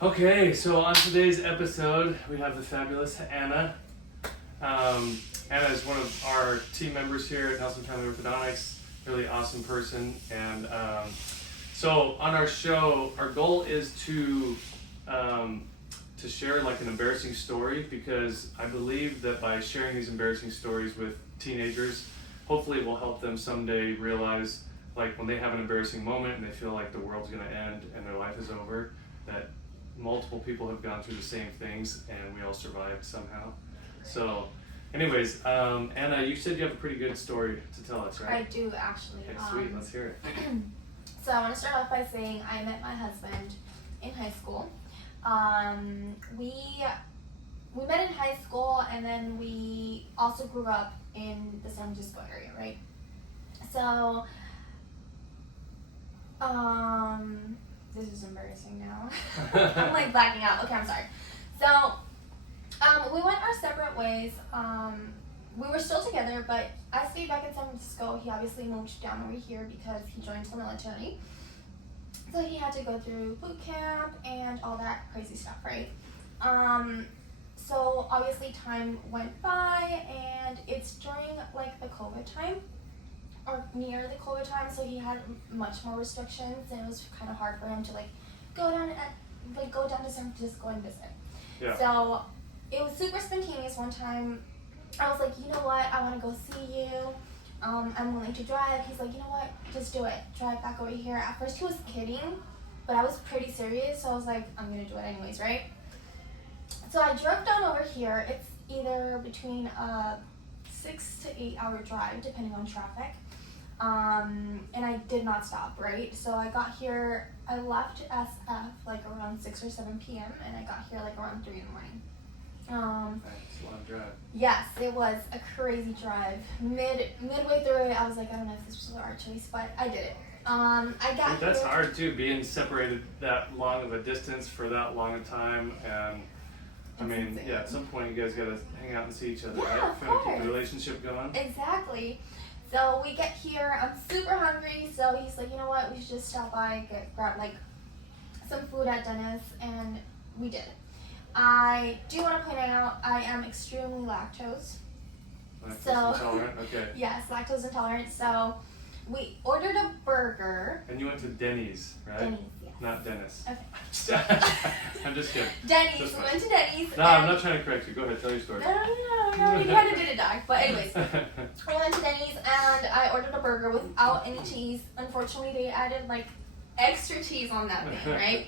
Okay, so on today's episode, we have the fabulous Anna. Anna is one of our team members here at Nelson Family Orthodontics. Really awesome person. And so on our show, our goal is to share like an embarrassing story, because I believe that by sharing these embarrassing stories with teenagers, hopefully it will help them someday realize, like when they have an embarrassing moment and they feel like the world's going to end and their life is over, that multiple people have gone through the same things and we all survived somehow. So anyways, Anna, you said you have a pretty good story to tell us, right? I do, actually. Okay, sweet, let's hear it. So I want to start off by saying I met my husband in high school. We met in high school, and then we also grew up in the San Francisco area, right? So, this is embarrassing now. I'm like blacking out. Okay, I'm sorry. So, we went our separate ways. We were still together, but I stayed back in San Francisco. He obviously moved down over here because he joined the military. So he had to go through boot camp and all that crazy stuff, right? So obviously time went by, and it's during like the COVID time, or near the COVID time, so he had much more restrictions, and it was kind of hard for him to like go down to San Francisco and visit. Yeah. So it was super spontaneous. One time I was like, you know what, I want to go see you. I'm willing to drive. He's like, you know what, just do it. Drive back over here. At first he was kidding, but I was pretty serious, so I was like, I'm going to do it anyways, right? So I drove down over here. It's either between a 6 to 8 hour drive, depending on traffic. And I did not stop, right? So I got here, I left SF like around 6 or 7 p.m. and I got here like around 3 in the morning. It's a long drive. Yes, it was a crazy drive. Midway through it, I was like, I don't know if this was the right choice, but I did it. That's hard too, being separated that long of a distance for that long a time, and I mean, insane. Yeah, at some point you guys gotta hang out and see each other, Yeah, right? of Kind of keep course. the relationship going. Exactly. So we get here, I'm super hungry, so he's like, you know what, we should just stop by, grab like some food at Dennis, and we did. I do want to point out, I am extremely lactose. Lactose intolerant, okay. Yes, lactose intolerant, so we ordered a burger. And you went to Denny's, right? Denny's, yes. Not Dennis. Okay. I'm just kidding. Denny's, Just we fine. went to Denny's. No, I'm not trying to correct you. Go ahead, tell your story. No, you kind of did it, Doc. But anyways, we went to Denny's and I ordered a burger without any cheese. Unfortunately, they added like extra cheese on that thing, right?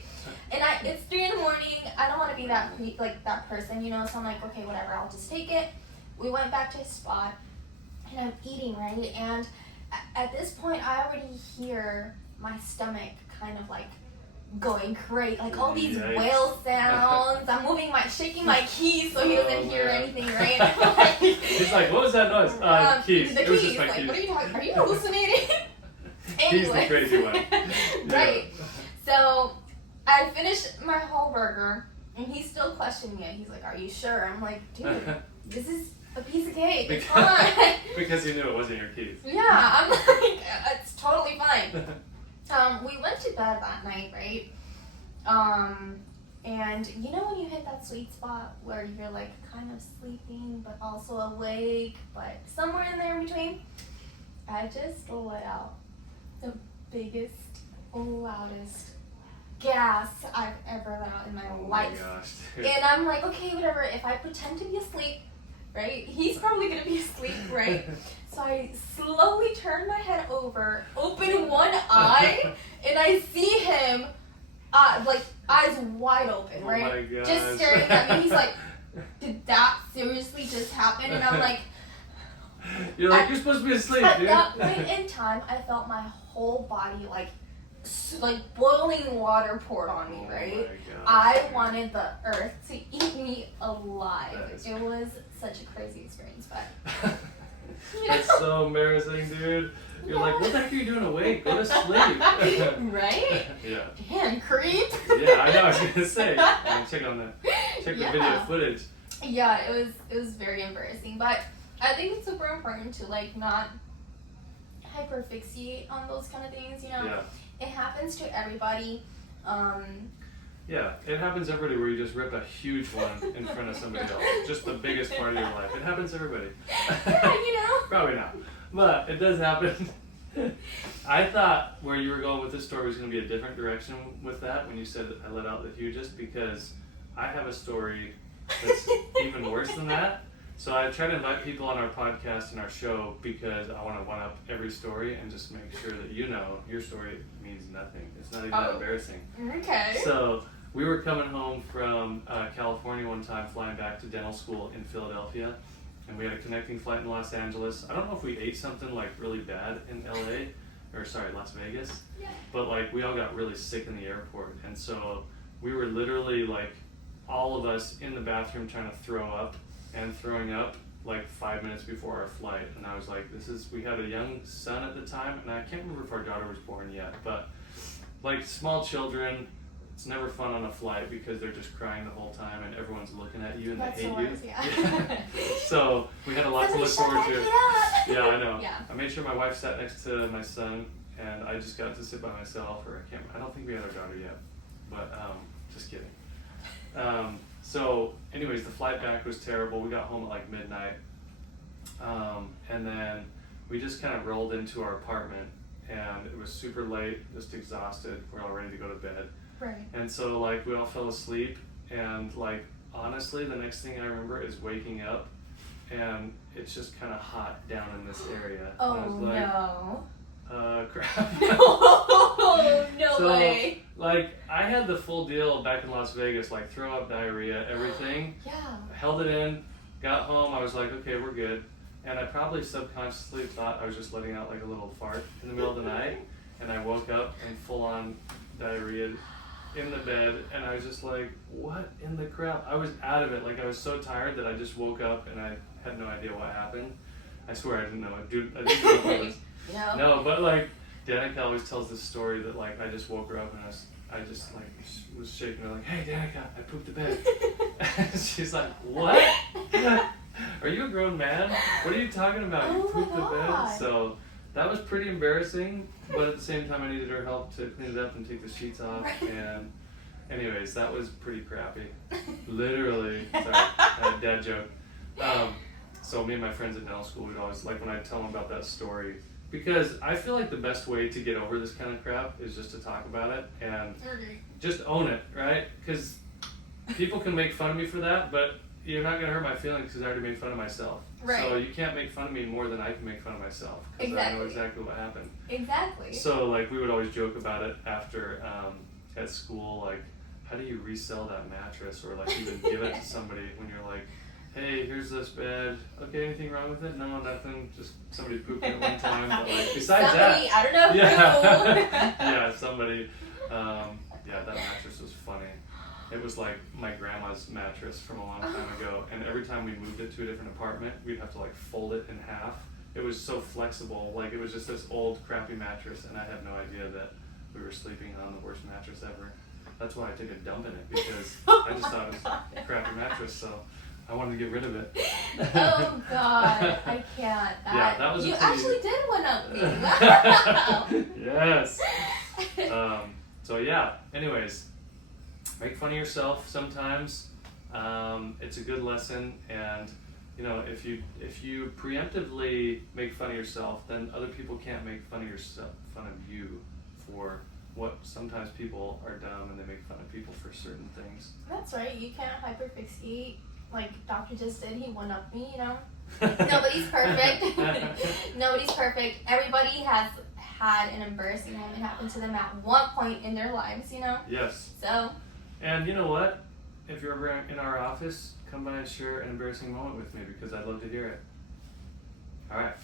And it's 3 in the morning. I don't want to be that person, you know. So I'm like, okay, whatever. I'll just take it. We went back to his spot, and I'm eating, right? And at this point, I already hear my stomach kind of like going crazy, like all these Yikes. whale sounds. I'm shaking my keys so he doesn't hear anything, right? I'm like, He's like, what was that noise? Keys. The It was keys. just my Like, keys. what are you talking? Are you hallucinating? He's the Anyway. crazy one. Right. So I finished my whole burger, and he's still questioning it. He's like, "Are you sure?" I'm like, "Dude, this is a piece of cake. It's fine." Because you knew it wasn't your keys. Yeah, I'm like, it's totally fine. We went to bed that night, right? And you know when you hit that sweet spot where you're like kind of sleeping but also awake, but somewhere in there in between? I just let out the biggest, loudest gas I've ever let out in my life. Oh my gosh, dude. And I'm like, okay, whatever, if I pretend to be asleep, right? He's probably gonna be asleep, right? So I slowly turn my head over, open one eye, and I see him, like, eyes wide open, right? Oh my gosh. Just staring at me. He's like, did that seriously just happen? And I'm like, You're like, you're supposed to be asleep, at dude. that point in time, I felt my whole body, like boiling water poured on me, right? Oh my gosh, I dude. wanted the earth to eat me alive. That is It was such a crazy experience, but you know. That's so embarrassing, dude. You're like, what the heck are you doing awake? Go to sleep. Right? Yeah. Damn, creep. Yeah, I know. I was gonna say. Check the Yeah. video footage. Yeah, it was very embarrassing, but I think it's super important to like not hyperfixate on those kind of things. You know, Yeah. it happens to everybody. Yeah, it happens to everybody where you just rip a huge one in front of somebody else. Just the biggest part of your life. It happens to everybody. Yeah, you know. Probably not. But it does happen. I thought where you were going with this story was going to be a different direction with that when you said that I let out the hugest, because I have a story that's even worse than that. So I try to invite people on our podcast and our show because I want to one-up every story and just make sure that you know your story means nothing. It's not even that embarrassing. Okay. So we were coming home from California one time, flying back to dental school in Philadelphia, and we had a connecting flight in Los Angeles. I don't know if we ate something like really bad in Las Vegas, but like we all got really sick in the airport, and so we were literally like all of us in the bathroom trying to throw up and throwing up like 5 minutes before our flight. And I was like, we had a young son at the time, and I can't remember if our daughter was born yet, but like small children, it's never fun on a flight because they're just crying the whole time and everyone's looking at you and That's they hate the worst, you. yeah. So we had a lot to look forward to. Yeah, I know. Yeah. I made sure my wife sat next to my son, and I just got to sit by myself, or I don't think we had our daughter yet, but just kidding. So anyways, the flight back was terrible. We got home at like midnight, and then we just kind of rolled into our apartment, and it was super late, just exhausted. We're all ready to go to bed. Right. And so like we all fell asleep, and like honestly, the next thing I remember is waking up, and it's just kind of hot down in this area. Oh, and I was like, no. Crap. No way. Like, I had the full deal back in Las Vegas, like throw up, diarrhea, everything. Yeah. I held it in, got home, I was like, okay, we're good. And I probably subconsciously thought I was just letting out like a little fart in the middle of the night. And I woke up and full on diarrhea in the bed, and I was just like, what in the crap? I was out of it. Like, I was so tired that I just woke up and I had no idea what happened. I swear I didn't know. I didn't know what it was. No, but like, Danica always tells this story that like I just woke her up and I just like was shaking her like, hey Danica, I pooped the bed. She's like, what? Are you a grown man? What are you talking about? You pooped the bed? So that was pretty embarrassing, but at the same time I needed her help to clean it up and take the sheets off. And anyways, that was pretty crappy. Literally. Sorry, dad joke. So me and my friends at dental school, we'd always, like when I tell them about that story, because I feel like the best way to get over this kind of crap is just to talk about it and just own it, right? Because people can make fun of me for that, but you're not going to hurt my feelings because I already made fun of myself. Right. So you can't make fun of me more than I can make fun of myself, because I know exactly what happened. Exactly. So like we would always joke about it after at school, like, how do you resell that mattress, or like even give it to somebody when you're like, hey, here's this bed. Okay, anything wrong with it? No, nothing. Just somebody pooped it one time. But like, besides somebody, that, I don't know who. Yeah, somebody. Yeah, that mattress was funny. It was like my grandma's mattress from a long time ago, and every time we moved it to a different apartment, we'd have to like fold it in half. It was so flexible. Like, it was just this old crappy mattress, and I had no idea that we were sleeping on the worst mattress ever. That's why I took a dump in it, because I just thought it was a crappy mattress. So I wanted to get rid of it. Oh God, I can't. That was you pretty... actually did one up me. Wow. Yes. So yeah. Anyways, make fun of yourself sometimes. It's a good lesson, and you know, if you preemptively make fun of yourself, then other people can't make fun of you for what sometimes people are dumb and they make fun of people for certain things. That's right. You can't hyperfixate like Doctor just did. He one up me, you know. Nobody's perfect. Nobody's perfect. Everybody has had an embarrassing moment happen to them at one point in their lives, you know. Yes. So. And you know what? If you're ever in our office, come by and share an embarrassing moment with me, because I'd love to hear it. All right.